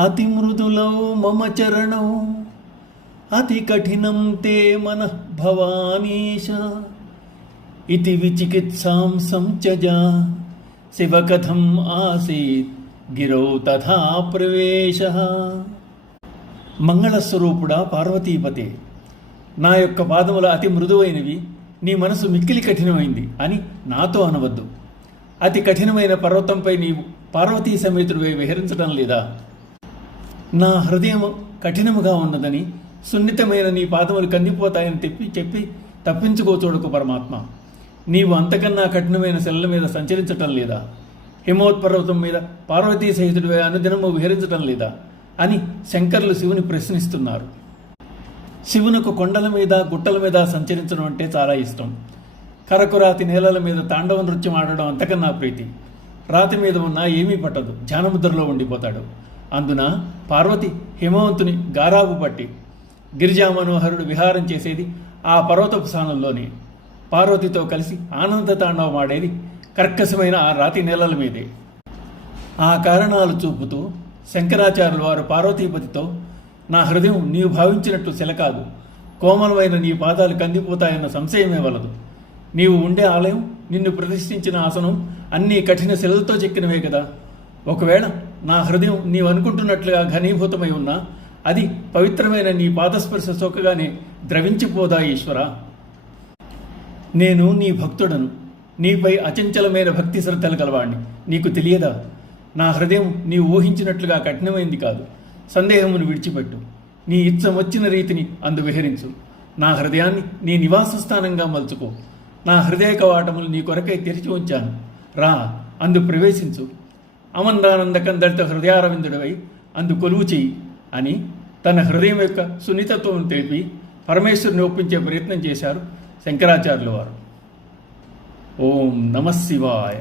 అతి మృదులౌ మమ చరణౌ అతి కఠినం తే మనః భవానీశ ఇతి విచికిత్సాం సంచజా శివకథం ఆసీత్ గిరౌ తథా ప్రవేశ. మంగళస్వరూపుడా పార్వతీపతే, నా యొక్క పాదములు అతి మృదువైనవి, నీ మనసు మిక్కిలి కఠినమైంది అని నాతో అనవద్దు. అతి కఠినమైన పర్వతంపై నీవు పార్వతీ సమేతుడిపై విహరించడం లేదా? నా హృదయం కఠినముగా ఉన్నదని, సున్నితమైన నీ పాదములు కందిపోతాయని చెప్పి తప్పించుకోచూడకు పరమాత్మ. నీవు అంతకన్నా కఠినమైన శిలల మీద సంచరించటం లేదా? హిమోత్పర్వతం మీద పార్వతీ సహితుడిపై అనుదినము విహరించటం లేదా అని శంకరులు శివుని ప్రశ్నిస్తున్నారు. శివునకు కొండల మీద గుట్టల మీద సంచరించడం అంటే చాలా ఇష్టం. కరకురాతి నేలల మీద తాండవ నృత్యం ఆడడం అంతకన్నా ప్రీతి. రాతి మీద ఉన్నా ఏమీ పట్టదు, ధ్యానముద్రలో ఉండిపోతాడు. అందున పార్వతి హిమవంతుని గారాబు పట్టి గిరిజా మనోహరుడు విహారం చేసేది ఆ పర్వతపు స్థానంలోనే. పార్వతితో కలిసి ఆనంద తాండవం ఆడేది కర్కశమైన ఆ రాతి నేలల మీదే. ఆ కారణాలు చూపుతూ శంకరాచార్యులు వారు పార్వతీపతితో, నా హృదయం నీవు భావించినట్టు శిల కాదు, కోమలమైన నీ పాదాలు కందిపోతాయన్న సంశయమే వలదు. నీవు ఉండే ఆలయం, నిన్ను ప్రతిష్ఠించిన ఆసనం అన్నీ కఠిన శిలలతో చెక్కినవే కదా. ఒకవేళ నా హృదయం నీవు అనుకుంటున్నట్లుగా ఘనీభూతమై ఉన్నా అది పవిత్రమైన నీ పాదస్పర్శ సోకగానే ద్రవించిపోదా ఈశ్వరా? నేను నీ భక్తుడను, నీపై అచంచలమైన భక్తి శ్రద్ధలు కలవాణ్ణి. నీకు తెలియదా? నా హృదయం నీవు ఊహించినట్లుగా కఠినమైంది కాదు. సందేహమును విడిచిపెట్టు, నీ ఇచ్చం వచ్చిన రీతిని అందు విహరించు. నా హృదయాన్ని నీ నివాస స్థానంగా మలుచుకో. నా హృదయ కవాటములు నీ కొరకై తెరిచి ఉంచాను, రా అందు ప్రవేశించు. అమందానంద కందళిత హృదయారవిందుడివై అందు కొలువు చెయ్యి అని తన హృదయం యొక్క సున్నితత్వం తెలిపి పరమేశ్వరుని ఒప్పించే ప్రయత్నం చేశారు శంకరాచార్యుల వారు. ఓం నమః శివాయ.